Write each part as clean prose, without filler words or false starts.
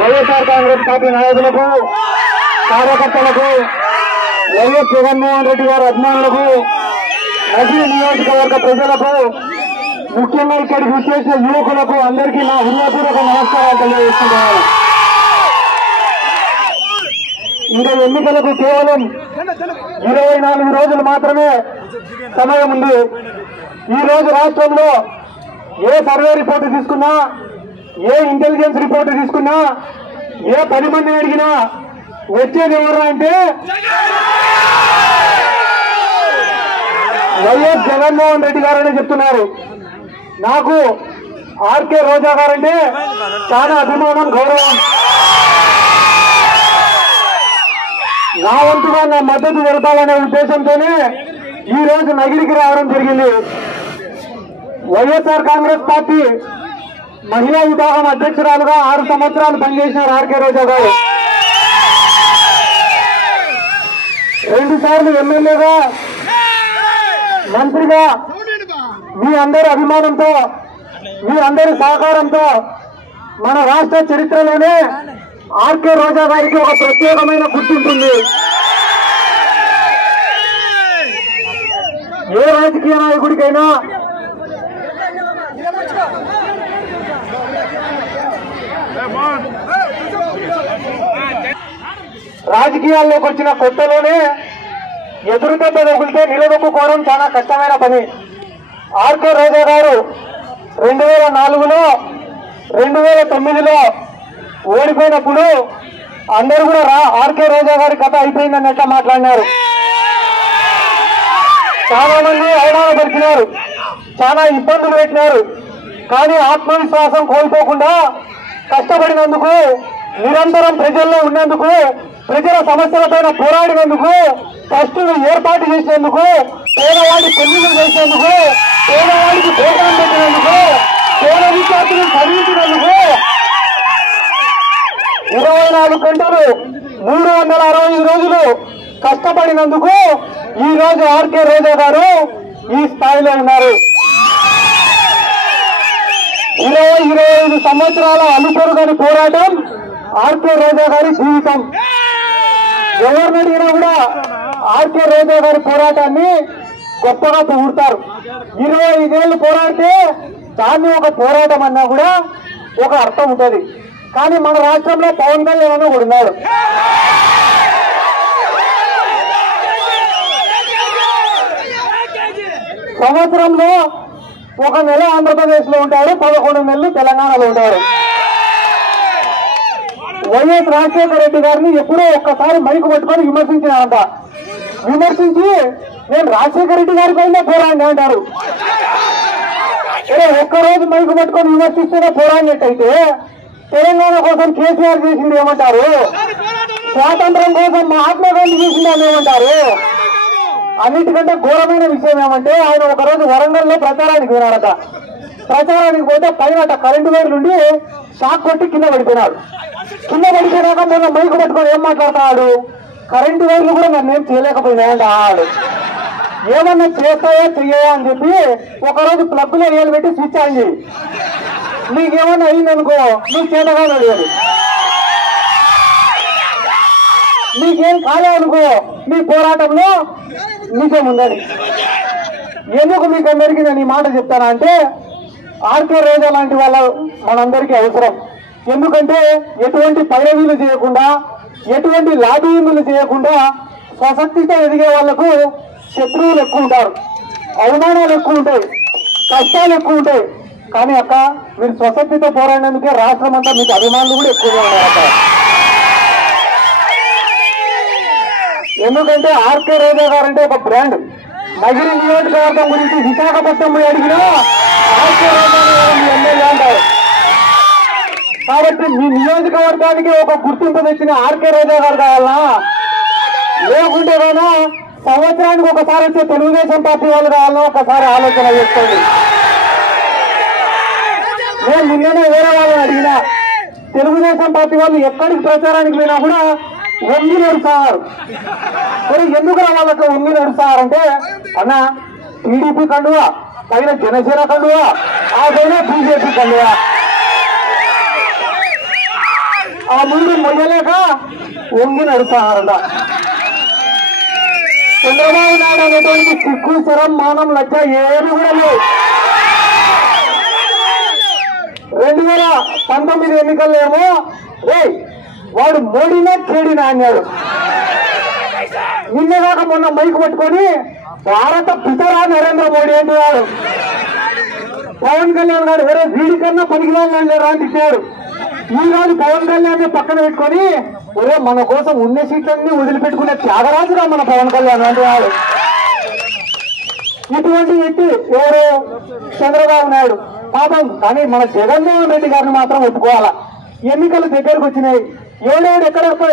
YSR Congress party నాయకులకు, కార్యకర్తలకు, YS Jaganmohan Reddy గారి అభిమానులకు, నగరి నియోజకవర్గ ప్రజలకు, ముఖ్యంగా ఇక్కడికి విచ్చేసిన యువకులకు అందరికీ నా హృదయపూర్వక నమస్కారాలు తెలియజేస్తున్నాను. ఇంకా ఎన్నికలకు కేవలం 24 రోజులు మాత్రమే సమయం ఉంది. ఈ రోజు రాష్ట్రంలో ఏ సర్వే రిపోర్టు తీసుకున్నా, ఏ ఇంటెలిజెన్స్ రిపోర్టు తీసుకున్నా, ఏ 10 మందిని అడిగినా వచ్చేది ఎవరు అంటే వైఎస్ జగన్మోహన్ రెడ్డి గారని చెప్తున్నారు. నాకు ఆర్కే రోజా గారంటే చాలా అభిమానం, గౌరవం. నా వంతుగా నా మద్దతు జరపాలనే ఉద్దేశంతోనే ఈ రోజు నగిరికి రావడం జరిగింది. వైఎస్ఆర్ కాంగ్రెస్ పార్టీ మహిళా విభాగం అధ్యక్షురాలుగా 6 సంవత్సరాలు పనిచేసినారు ఆర్కే రోజా గారు. 2 సార్లు ఎమ్మెల్యేగా, మంత్రిగా మీ అందరి అభిమానంతో, మీ అందరి సహకారంతో మన రాష్ట్ర చరిత్రలోనే ఆర్కే రోజా గారికి ఒక ప్రత్యేకమైన గుర్తింపు ఉంది. ఏ రాజకీయ నాయకుడికైనా రాజకీయాల్లోకి వచ్చిన కొత్తలోనే ఎదురుదెబ్బ తగిలితే నిలదొక్కుకోవడం చాలా కష్టమైన పని. ఆర్కే రోజా గారు 2004లో, 2009లో ఓడిపోయినప్పుడు అందరూ కూడా ఆర్కే రోజా గారి కథ అయిపోయిందన్నట్టు మాట్లాడినారు. చాలా మంది అవమానపరిచినారు, చాలా ఇబ్బందులు పెట్టినారు. కానీ ఆత్మవిశ్వాసం కోల్పోకుండా కష్టపడినందుకు, నిరంతరం ప్రజల్లో ఉన్నందుకు, ప్రజల సమస్యలపైన పోరాడినందుకు, ట్రస్టులు ఏర్పాటు చేసినందుకు, పేదవాడి పెళ్లిళ్ళు చేసినందుకు, పేదవాడికి భోజనం పెట్టినందుకు, పేద విద్యార్థులను చదివించినందుకు 24 గంటలు 365 రోజులు కష్టపడినందుకు ఈ రోజు ఆర్కే రోజా గారు ఈ స్థాయిలో ఉన్నారు. 25 సంవత్సరాల అలుపెరుగని పోరాటం ఆర్కే రోజా గారి జీవితం. ఎవరిని అడిగినా కూడా ఆర్కే రోజా గారి పోరాటాన్ని గొప్పగా పొగుడతారు. 25 ఏళ్ళు పోరాడితే దాన్ని ఒక పోరాటం అన్నా కూడా ఒక అర్థం ఉంటుంది. కానీ మన రాష్ట్రంలో పవన్ కళ్యాణ్ అని కూడా ఉన్నాడు. సంవత్సరంలో 1 నెల ఆంధ్రప్రదేశ్ లో ఉంటాడు, 11 నెలలు తెలంగాణలో ఉంటాడు. వైఎస్ రాజశేఖర రెడ్డి గారిని ఎప్పుడో ఒక్కసారి మైకు పట్టుకొని విమర్శించినారంట. విమర్శించి నేను రాజశేఖర రెడ్డి గారి పైన పోరాడిని అంటారు. ఒక్కరోజు మైకు పట్టుకొని విమర్శిస్తేనే పోరాడినట్టయితే తెలంగాణ కోసం కేసీఆర్ చేసింది ఏమంటారు? స్వాతంత్రం కోసం మహాత్మా గాంధీ చేసింది అని ఏమంటారు? అన్నిటికంటే ఘోరమైన విషయం ఏమంటే ఆయన ఒకరోజు వరంగల్లో ప్రచారానికి పోయినారట. ప్రచారానికి పోతే పైన కరెంటు వైర్ నుండి షాక్ కొట్టి కింద పడిపోయినాడు. కింద పడిపోయినాక మొన్న మైకు పట్టుకొని ఏం మాట్లాడుతున్నాడు? కరెంటు వైర్లు కూడా నన్నేం చేయలేకపోయినాయంట. ఆడు ఏమన్నా చేస్తాయా చెయ్యా అని చెప్పి ఒకరోజు ప్లగ్ లో ఏలు పెట్టి స్విచ్ ఆన్ చేయి, నీకేమన్నా అయిందనుకో నువ్వు చేతగా అడిగాడు. నీకేం కాలేదనుకో నీ పోరాటంలో నీకేముందని. ఎందుకు మీకు అందరికీ నేను ఈ మాట చెప్తానా అంటే ఆర్కే రోజా లాంటి వాళ్ళ మనందరికీ అవసరం. ఎందుకంటే ఎటువంటి పైరవీలు చేయకుండా, ఎటువంటి లాబీయింగ్లు చేయకుండా స్వశక్తితో ఎదిగే వాళ్లకు శత్రువులు ఎక్కువ ఉంటారు, అవమానాలు ఎక్కువ ఉంటాయి, కష్టాలు ఎక్కువ ఉంటాయి. కానీ అక్క మీరు స్వశక్తితో పోరాడినందుకే రాష్ట్రం అంతా మీకు అభిమానులు కూడా ఎక్కువగా ఉన్నారు అక్క. ఎందుకంటే ఆర్కే రోజా గారు అంటే ఒక బ్రాండ్. నగిరి నియోజకవర్గం గురించి విశాఖపట్నం పోయి అడిగినా ఆర్కే రోజా గారు మీ ఎమ్మెల్యే అంటారు. కాబట్టి మీ నియోజకవర్గానికి ఒక గుర్తింపు తెచ్చిన ఆర్కే రోజా గారు కావాలన్నా, లేకుంటే కానీ సంవత్సరానికి ఒకసారి వచ్చే తెలుగుదేశం పార్టీ వాళ్ళు కావాలన్నా ఒకసారి ఆలోచన చేసుకోండి. నేను నిన్ననే వేరే వాళ్ళని అడిగినా తెలుగుదేశం పార్టీ వాళ్ళు ఎక్కడికి ప్రచారానికి పోయినా కూడా వంగి నడుస్తారు. మరి ఎందుకు వాళ్ళకి వంగి నడుస్తారంటే అన్న టీడీపీ కండువా, పైన జనసేన కండువా, ఆ పైన బీజేపీ కండువా. ఆ ముందు మొయ్యలేక వంగి నడుస్తారట. చంద్రబాబు నాయుడు అనేటువంటి సిగ్గు శరం మానం లజ్జ ఏమి కూడా లేవు. 2019 ఎన్నికల్లో ఏమో వాడు మోడీనే కేడినా అన్నాడు. నిన్నగాక మొన్న మైకు పట్టుకొని భారత పితరా నరేంద్ర మోడీ అంటున్నాడు. పవన్ కళ్యాణ్ గారు వేరే వీడి కన్నా పనికిరాని లేరా అని తిట్టాడు. ఈ రోజు పవన్ కళ్యాణ్ పక్కన పెట్టుకొని ఒరే మన కోసం ఉన్న సీట్లన్నీ వదిలిపెట్టుకునే త్యాగరాజురా మన పవన్ కళ్యాణ్ అంటున్నాడు. ఇటువంటి వ్యక్తి ఎవరు? చంద్రబాబు నాయుడు. పాపం కానీ మన జగన్మోహన్ రెడ్డి గారిని మాత్రం ఒప్పుకోవాలా. ఎన్నికలు దగ్గరకు వచ్చినాయి, ఎవడెవడు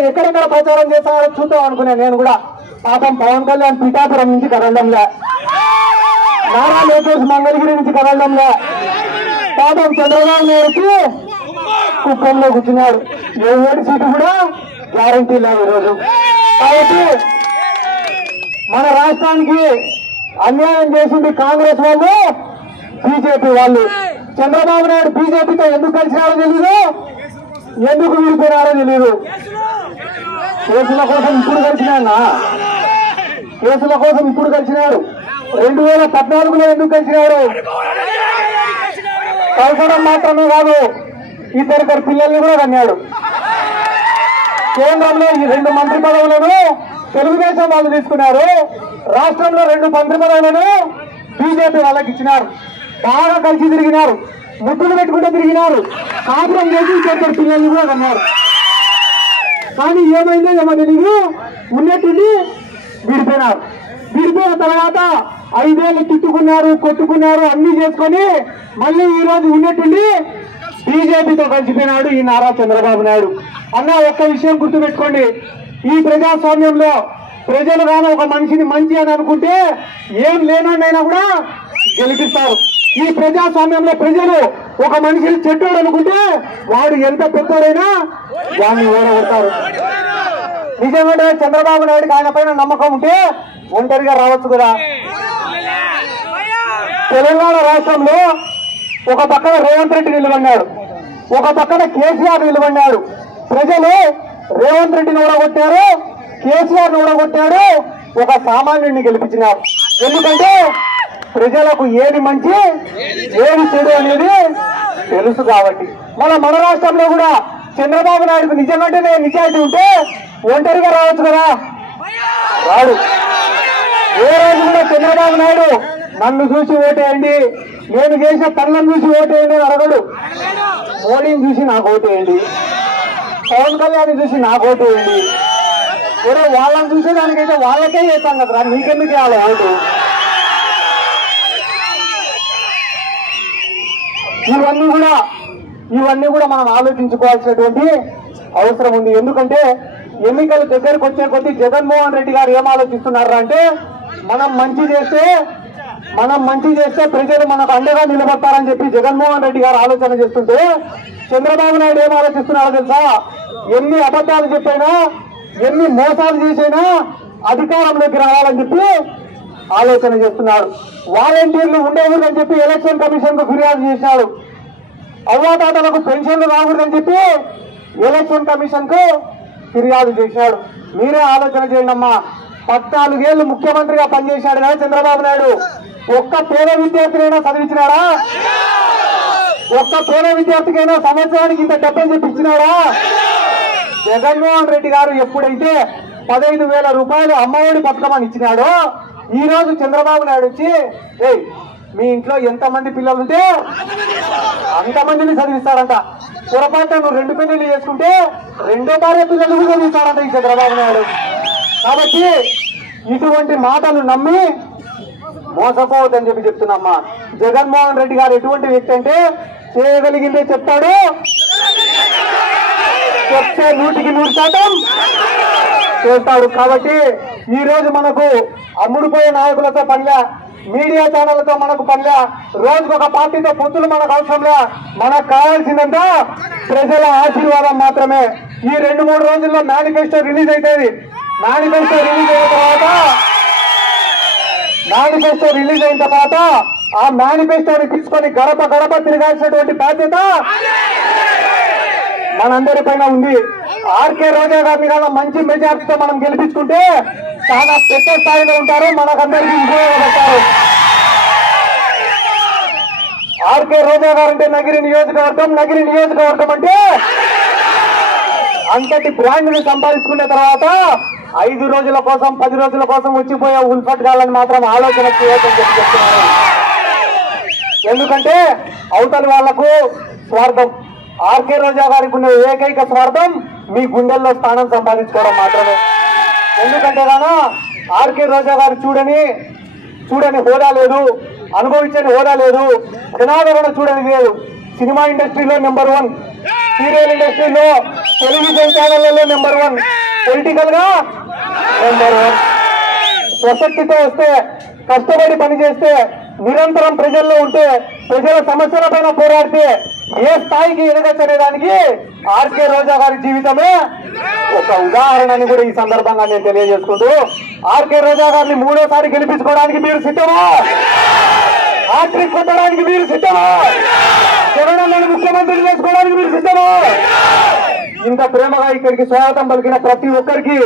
ఎక్కడెక్కడ ప్రచారం చేస్తాడో చూద్దాం అనుకునే నేను కూడా. పాపం పవన్ కళ్యాణ్ పిఠాపురం నుంచి కదలడంలే, నారా లోకేష్ మంగళగిరి నుంచి కదలడంలే, పాపం చంద్రబాబు నాయుడుకి కుప్పంలో కూర్చున్నాడు. ఏడు సీటు కూడా గ్యారంటీ లేదు ఈరోజు. కాబట్టి మన రాష్ట్రానికి అన్యాయం చేసింది కాంగ్రెస్ వాళ్ళు, బీజేపీ వాళ్ళు. చంద్రబాబు నాయుడు బీజేపీతో ఎందుకు కలిసినారో తెలీదు, ఎందుకు విడిపోయినారో తెలీదు. కేసుల కోసం ఇప్పుడు కలిసినా, కేసుల కోసం ఇప్పుడు కలిసినాడు. 2014లో ఎందుకు కలిసినాడు? కలసడం మాత్రమే కాదు, ఇద్దరు పిల్లల్ని కూడా కన్నాడు. కేంద్రంలో ఈ 2 మంత్రి పదవులను తెలుగుదేశం వాళ్ళు తీసుకున్నారు, రాష్ట్రంలో 2 మంత్రి పదవులను బీజేపీ వాళ్ళకి ఇచ్చినారు. బాగా కలిసి తిరిగినారు, ముద్దులు పెట్టుకుంటూ తిరిగినారు, కాపురం చేసి ఇద్దరు పిల్లల్ని కూడా కన్నారు. కానీ ఏమైందో ఏమో తెలియదు, ఉన్నట్టుండి విడిపోయినారు. విడిపోయిన తర్వాత 5 ఏళ్ళు తిట్టుకున్నారు, కొట్టుకున్నారు, అన్ని చేసుకొని మళ్ళీ ఈ రోజు ఉన్నట్టుండి బీజేపీతో కలిసిపోయినాడు ఈ నారా చంద్రబాబు నాయుడు. అన్న ఒక్క విషయం గుర్తుపెట్టుకోండి, ఈ ప్రజాస్వామ్యంలో ప్రజలు కానీ ఒక మనిషిని మంచి అని అనుకుంటే ఏం లేనైనా కూడా గెలిపిస్తారు. ఈ ప్రజాస్వామ్యంలో ప్రజలు ఒక మనిషిని చెడ్డోడు అనుకుంటే వాడు ఎంత పెద్దోడైనా వాడిని ఓడగొడతారు. నిజంగానే చంద్రబాబు నాయుడుకి ఆయన పైన నమ్మకం ఉంటే ఒంటరిగా రావచ్చు కదా. తెలంగాణ రాష్ట్రంలో ఒక పక్కన రేవంత్ రెడ్డి నిలబడ్డాడు, ఒక పక్కన కేసీఆర్ నిలబడ్డాడు. ప్రజలు రేవంత్ రెడ్డిని ఓడగొట్టారు, కేసీఆర్ ఓడగొట్టాడు, ఒక సామాన్యుడిని గెలిపించినారు. ఎందుకంటే ప్రజలకు ఏది మంచి ఏది చెడు అనేది తెలుసు కాబట్టి. మన రాష్ట్రంలో కూడా చంద్రబాబు నాయుడుకు నిజంగానే నిజాయితీ ఉంటే ఒంటరిగా రావచ్చు కదా, రాడు. ఏ రోజు కూడా చంద్రబాబు నాయుడు నన్ను చూసి ఓటేయండి, నేను చేసిన పనులను చూసి ఓటేయండి అని అడగడు. మోడీని చూసి నాకు ఓటేయండి, పవన్ కళ్యాణ్ చూసి నాకు ఓటేయండి. ఏదో వాళ్ళని చూసేదానికైతే వాళ్ళకే చేస్తాం కదరా, నీకెందుకు వాళ్ళ ఓటు? ఇవన్నీ కూడా మనం ఆలోచించుకోవాల్సినటువంటి అవసరం ఉంది. ఎందుకంటే ఎన్నికలు దగ్గరకు వచ్చే కొద్దీ జగన్మోహన్ రెడ్డి గారు ఏం ఆలోచిస్తున్నారు అంటే, మనం మంచి చేస్తే ప్రజలు మనకు అండగా నిలబడతారని చెప్పి జగన్మోహన్ రెడ్డి గారు ఆలోచన చేస్తుంటే, చంద్రబాబు నాయుడు ఏం ఆలోచిస్తున్నారో తెలుసా? ఎన్ని అబద్ధాలు చెప్పైనా, ఎన్ని మోసాలు చేసైనా అధికారంలోకి రావాలని చెప్పి ఆలోచన చేస్తున్నాడు. వాలంటీర్లు ఉండకూడదని చెప్పి ఎలక్షన్ కమిషన్ కు ఫిర్యాదు చేశాడు. అవ్వాతాతలకు పెన్షన్లు రాకూడదని చెప్పి ఎలక్షన్ కమిషన్ కు ఫిర్యాదు చేశాడు. మీరే ఆలోచన చేయండి అమ్మా. 14 ఏళ్లు ముఖ్యమంత్రిగా పనిచేశాడు కదా చంద్రబాబు నాయుడు. ఒక్క పేద విద్యార్థినైనా చదివించినాడా? ఒక్క పేద విద్యార్థికైనా సంవత్సరానికి ఇంత డబ్బులు చెప్పించినాడా? జగన్మోహన్ రెడ్డి గారు ఎప్పుడైతే 15,000 రూపాయలు అమ్మఒడి పథకం ఇచ్చినాడో, ఈ రోజు చంద్రబాబు నాయుడు వచ్చి మీ ఇంట్లో ఎంతమంది పిల్లలుంటే అంతమందిని చదివిస్తాడంట. పొరపాటు నువ్వు 2 పెళ్లిళ్ళు చేసుకుంటే 2వ భార్య పిల్లలు కూడా చదివిస్తాడంట ఈ చంద్రబాబు నాయుడు. కాబట్టి ఇటువంటి మాటలు నమ్మి మోసపోవద్దని చెప్పి చెప్తున్నామ్మా. జగన్మోహన్ రెడ్డి గారు ఎటువంటి వ్యక్తి అంటే, చేయగలిగిందే చెప్తాడు, చెప్తే 100% చేస్తాడు. కాబట్టి ఈ రోజు మనకు అమ్ముడుపోయే నాయకులతో పనిలే, మీడియా ఛానళ్లతో మనకు పనిలే, రోజుకు ఒక పార్టీతో పొత్తులు మనకు అవసరంలే. మనకు కావాల్సిందంతా ప్రజల ఆశీర్వాదం మాత్రమే. ఈ 2-3 రోజుల్లో మేనిఫెస్టో రిలీజ్ అవుతుంది. మేనిఫెస్టో రిలీజ్ అయిన తర్వాత ఆ మేనిఫెస్టోని తీసుకొని గడప గడప తిరగాల్సినటువంటి బాధ్యత మనందరి పైన ఉంది. ఆర్కే రోజా గారిని కన్నా మంచి మెజార్టీతో మనం గెలిపించుకుంటే చాలా పెద్ద స్థాయిలో ఉంటారు, మనకందరికీ ఉపయోగపడతారు. ఆర్కే రోజా గారు అంటే నగిరి నియోజకవర్గం అంటే అంతటి బ్రాండ్ ని సంపాదించుకున్న తర్వాత 5 రోజుల కోసం 10 రోజుల కోసం వచ్చిపోయే ఉల్ఫట్ గాలని మాత్రం ఆలోచన చేయొద్దని చెప్తున్నాను. ఎందుకంటే అవతలి వాళ్లకు స్వార్థం, ఆర్కే రోజా గారికి ఉన్న ఏకైక స్వార్థం మీ గుండెల్లో స్థానం సంపాదించుకోవడం మాత్రమే. ఎందుకంటే గానా ఆర్కే రోజా గారు చూడని హోదా లేదు, అనుభవించని హోదా లేదు, జనాదరణ చూడని లేదు. సినిమా ఇండస్ట్రీలో నెంబర్ 1, సీరియల్ ఇండస్ట్రీలో, టెలివిజన్ ఛానళ్లలో నెంబర్ 1, పొలిటికల్ గా నెంబర్ 1. ప్రసక్తితో వస్తే, కష్టపడి పనిచేస్తే, నిరంతరం ప్రజల్లో ఉంటే, ప్రజల సమస్యల పైన పోరాడితే ఏ స్థాయికి ఎదగచ్చనేదానికి ఆర్కే రోజా గారి జీవితమే ఒక ఉదాహరణని కూడా ఈ సందర్భంగా నేను తెలియజేసుకుంటూ, ఆర్కే రోజా గారిని 3వ సారి గెలిపించుకోవడానికి మీరు సిద్ధమా? హ్యాట్రిక్ కొట్టడానికి మీరు సిద్ధమా? జగనన్నను ముఖ్యమంత్రి చేసుకోవడానికి మీరు సిద్ధమా? ఇంత ప్రేమగా ఇక్కడికి స్వాగతం పలికిన ప్రతి ఒక్కరికి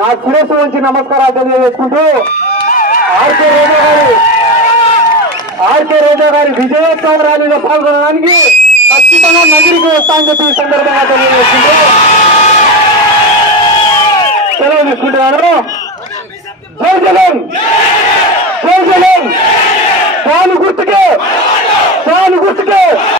నా శిరస్సు నుంచి నమస్కారాలు తెలియజేసుకుంటూ, ఆర్కే రోజా గారి విజయోత్సవ ర్యాలీలో పాల్గొనడానికి ఖచ్చితంగా నగిరికి వస్తా అని చెప్పి ఈ సందర్భంగా తెలియజేసుకుంటూ